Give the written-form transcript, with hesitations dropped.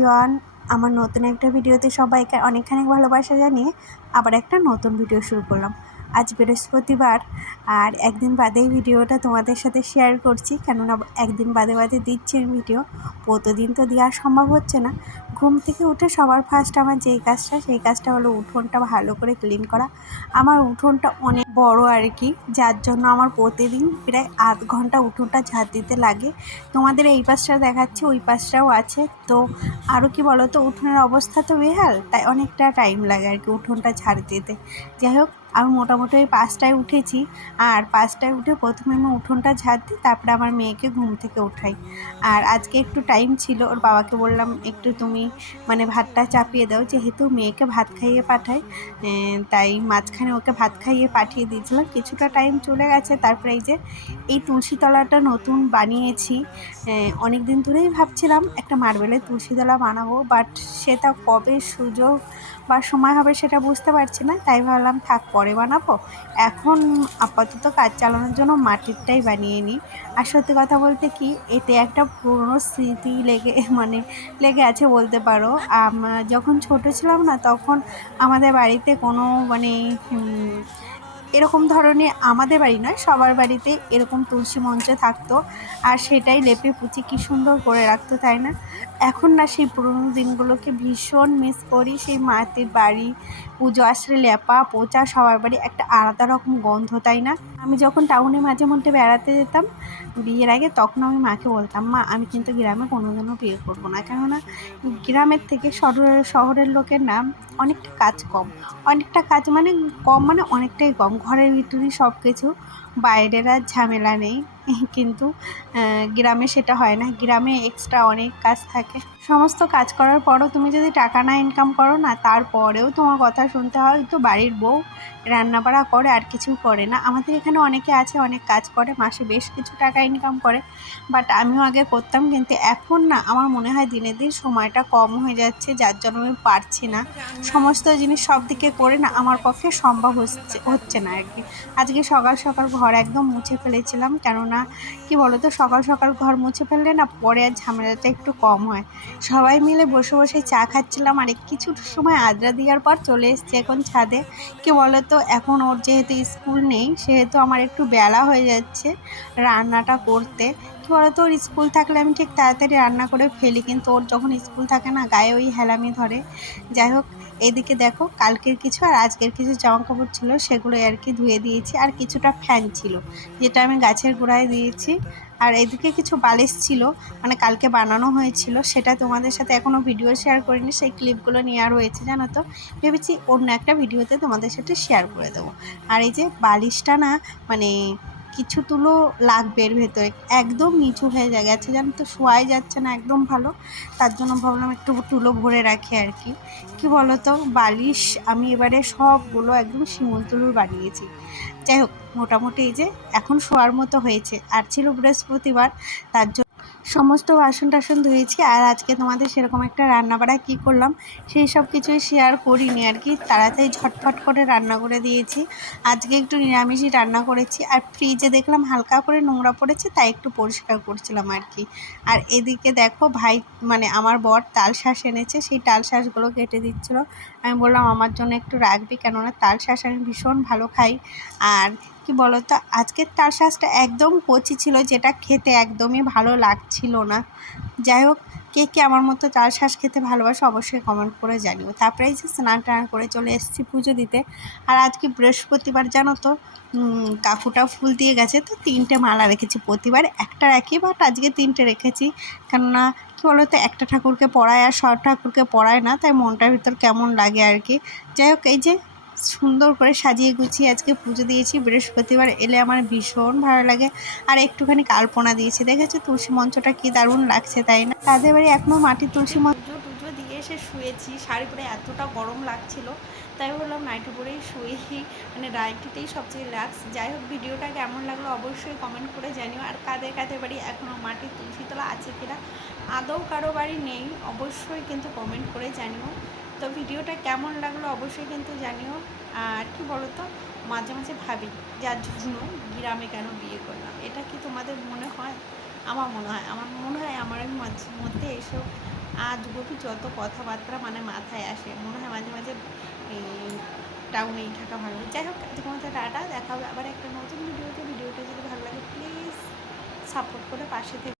Everyone, আমার নতুন একটা ভিডিওতে সবাইকে অনেকখানি ভালোবাসা জানিয়ে আবার একটা নতুন ভিডিও শুরু করলাম। আজ বৃহস্পতিবার আর একদিন বাদেই ভিডিওটা তোমাদের সাথে শেয়ার করছি, কেননা একদিন বাদে বাদে দিচ্ছি ভিডিও, প্রতিদিন তো দেওয়া সম্ভব হচ্ছে না। ঘুম থেকে উঠে সবার ফার্স্ট আমার যেই কাজটা সেই কাজটা হলো উঠোনটা ভালো করে ক্লিন করা। আমার উঠোনটা অনেক বড় আর কি, যার জন্য আমার প্রতিদিন প্রায় আধ ঘন্টা উঠোনটা ঝাড় দিতে লাগে। তোমাদের এই পাশটা দেখাচ্ছি, ওই পাশটাও আছে। তো আরও কি বলো তো, উঠোনের অবস্থা তো বেহাল, তাই অনেকটা টাইম লাগে আর কি উঠোনটা ঝাড় দিতে। যাই হোক, আমি মোটামুটি ওই 5টায় উঠেছি, আর 5টায় উঠে প্রথমে আমি উঠোনটা ঝাড় দিই, তারপরে আমার মেয়েকে ঘুম থেকে উঠাই। আর আজকে একটু টাইম ছিল, ওর বাবাকে বললাম একটু তুমি ভাতটা চাপিয়ে দাও, যেহেতু মেয়েকে ভাত খাইয়ে পাঠাই, তাই মাঝখানে ওকে ভাত খাইয়ে পাঠিয়ে দিয়েছিলাম। কিছুটা টাইম চলে গেছে, তারপরে এই যে এই তুলসীতলাটা নতুন বানিয়েছি। অনেক দিন ধরেই ভাবছিলাম একটা মার্বেলের তুলসীতলা বানাবো, বাট সেটা কবে সুযোগ বা সময় হবে সেটা বুঝতে পারছি না, তাই ভাবলাম থাক পরে বানাবো। এখন আপাতত কাজ চালানোর জন্য মাটিরটাই বানিয়ে নিই। আর সত্যি কথা বলতে কি, এতে একটা পুরনো স্মৃতি লেগে আছে বলতে পারো। যখন ছোট ছিলাম না, তখন আমাদের বাড়িতে কোনো এরকম ধরনের, আমাদের বাড়ি নয় সবার বাড়িতে এরকম তুলসী মঞ্চ থাকতো, আর সেটাই লেপে পুচি কী সুন্দর করে রাখতো, তাই না? এখন না সেই পুরনো দিনগুলোকে ভীষণ মিস করি। সেই মাটির বাড়ি, পুজো আসলে লেপা পোচা, সবার বাড়ি একটা আলাদা রকম গন্ধ, তাই না? আমি যখন টাউনে মাঝে মধ্যে বেড়াতে যেতাম বিয়ের আগে, তখন আমি মাকে বলতাম, মা আমি কিন্তু গ্রামে কোনোদিনও বিয়ে করবো না, কেননা গ্রামের থেকে শহরের লোকের না অনেকটা কাজ কম। অনেকটা কাজ কম অনেকটাই কম, ঘরের ভিতরেই সব কিছু, বাইরের আর ঝামেলা নেই। কিন্তু গ্রামে সেটা হয় না, গ্রামে এক্সট্রা অনেক কাজ থাকে। সমস্ত কাজ করার পরও তুমি যদি টাকা না ইনকাম করো না, তারপরেও তোমার কথা শুনতে হয়। তো বাড়ির বউ রান্নাবাড়া করে আর কিছু করে না। আমাদের এখানে অনেকে আছে অনেক কাজ করে, মাসে বেশ কিছু টাকা ইনকাম করে, বাট আমিও আগে করতাম, কিন্তু এখন না আমার মনে হয় দিনে দিন সময়টা কম হয়ে যাচ্ছে, যার জন্য আমি পারছি না সমস্ত জিনিস সব দিকে করে না, আমার পক্ষে সম্ভব হচ্ছে না আর কি। আজকে সকাল সকাল ঘর একদম মুছে ফেলেছিলাম, কেননা কি বলো তো, সকাল সকাল ঘর মুছে ফেললে না পরে আর ঝামেলাটা একটু কম হয়। সবাই মিলে বসে বসে চা খাচ্ছিলাম, আর কিছু সময় আড্ডা দেওয়ার পর চলে এসেছি এখন ছাদে। কি বলো তো, এখন ওর যেহেতু স্কুল নেই, সেহেতু আমার একটু বেলা হয়ে যাচ্ছে রান্নাটা করতে। কি বলতো, ওর স্কুল থাকলে আমি ঠিক তাড়াতাড়ি রান্না করে ফেলি, কিন্তু ওর যখন স্কুল থাকে না, গায়ে ওই হেলামি ধরে। যাই হোক, এদিকে দেখো, কালকের কিছু আর আজকের কিছু জামা কাপড় ছিল, সেগুলো আর কি ধুয়ে দিয়েছি। আর কিছুটা ফ্যান ছিল, যেটা আমি গাছের গোড়ায় দিয়েছি। আর এদিকে কিছু বালিশ ছিল, কালকে বানানো হয়েছিল, সেটা তোমাদের সাথে এখনও ভিডিও শেয়ার করিনি, সেই ক্লিপগুলো নেওয়া রয়েছে জানো তো। ভেবেছি অন্য একটা ভিডিওতে তোমাদের সাথে শেয়ার করে দেবো। আর এই যে বালিশটা না, কিছু তুলো লাগবে এর ভেতরে, একদম নিচু হয়ে গেছে জানো তো, শোয়াই যাচ্ছে না একদম ভালো। তার জন্য ভাবলাম একটু তুলো ভরে রাখি আর কি। কি বলো তো, বালিশ আমি এবারে সবগুলো একদম শিমুল তুলোর বানিয়েছি। যাই হোক, মোটামুটি এই যে এখন শোয়ার মতো হয়েছে। আর ছিল বৃহস্পতিবার, তার জন্য সমস্ত বাসন টাসন ধুয়েছি। আর আজকে তোমাদের সেরকম একটা রান্নাবাড়া কী করলাম সেই সব কিছুই শেয়ার করিনি আর কি, তাড়াতাড়ি ঝটফট করে রান্না করে দিয়েছি। আজকে একটু নিরামিষই রান্না করেছি। আর ফ্রিজে দেখলাম হালকা করে নোংরা পড়েছে, তাই একটু পরিষ্কার করছিলাম আর কি। আর এদিকে দেখো ভাই, আমার বর তালশাঁস এনেছে, সেই তালশাঁসগুলো কেটে দিচ্ছিলো। আমি বললাম আমার জন্য একটু রাখবি, কেননা তালশাঁস আমি ভীষণ ভালো খাই। আর কি বলতো, আজকের তালশাঁসটা একদম কচি ছিল, যেটা খেতে একদমই ভালো লাগছিল না। যাই হোক, কে কে আমার মতো তালশাঁস খেতে ভালোবাসে অবশ্যই কমেন্ট করে জানিও। তারপরে এই যে স্নান টান করে চলে এসেছি পুজো দিতে। আর আজকে বৃহস্পতিবার জানো তো, কাকুটা ফুল দিয়ে গেছে, তো 3টে মালা রেখেছি। প্রতিবার একটা রাখি, বাট আজকে 3টে রেখেছি, কেননা কী বলতো, একটা ঠাকুরকে পড়ায় আর সব ঠাকুরকে পড়ায় না, তাই মনটার ভিতর কেমন লাগে আর কি। যাই হোক, এই যে সুন্দর করে সাজিয়ে গুছিয়ে আজকে পুজো দিয়েছি। বৃহস্পতিবার এলে আমার ভীষণ ভালো লাগে। আর একটুখানি আলপনা দিয়েছি, দেখেছো তুলসী মঞ্চটা কি দারুণ লাগছে, তাই না? তাদের বাড়ি এখনও মাটির তুলসী মঞ্চ। পুজো দিয়ে এসে শুয়েছি, শাড়ি পরে এতটা গরম লাগছিল, তাই বললাম নাইটি পরেই শুই, নাইটিতেই সবচেয়ে রিল্যাক্স। যাই হোক, ভিডিওটা কেমন লাগলো অবশ্যই কমেন্ট করে জানিও। আর কাদের কাদের বাড়ি এখনও মাটির তুলসীতলা আছে কিনা, আদৌ কারো বাড়ি নেই অবশ্যই কিন্তু কমেন্ট করে জানিও। তো ভিডিওটা কেমন লাগলো অবশ্যই কিন্তু জানিও। আর কি বলো তো, মাঝে মাঝে ভাবি যার জন্য গ্রামে কেন বিয়ে করলাম, এটা কি তোমাদের মনে হয়? আমার মনে হয় আমার মাঝে মধ্যে এসব আজগুবি যত কথাবার্তা মানে মাথায় আসে, মনে হয় মাঝে মাঝে এই টাউনেই থাকা ভালো। যাই হোক, আজকের মতো টাটা, দেখা হবে আবার একটা নতুন ভিডিওতে। ভিডিওটা যদি ভালো লাগে প্লিজ সাপোর্ট করে পাশে থেকে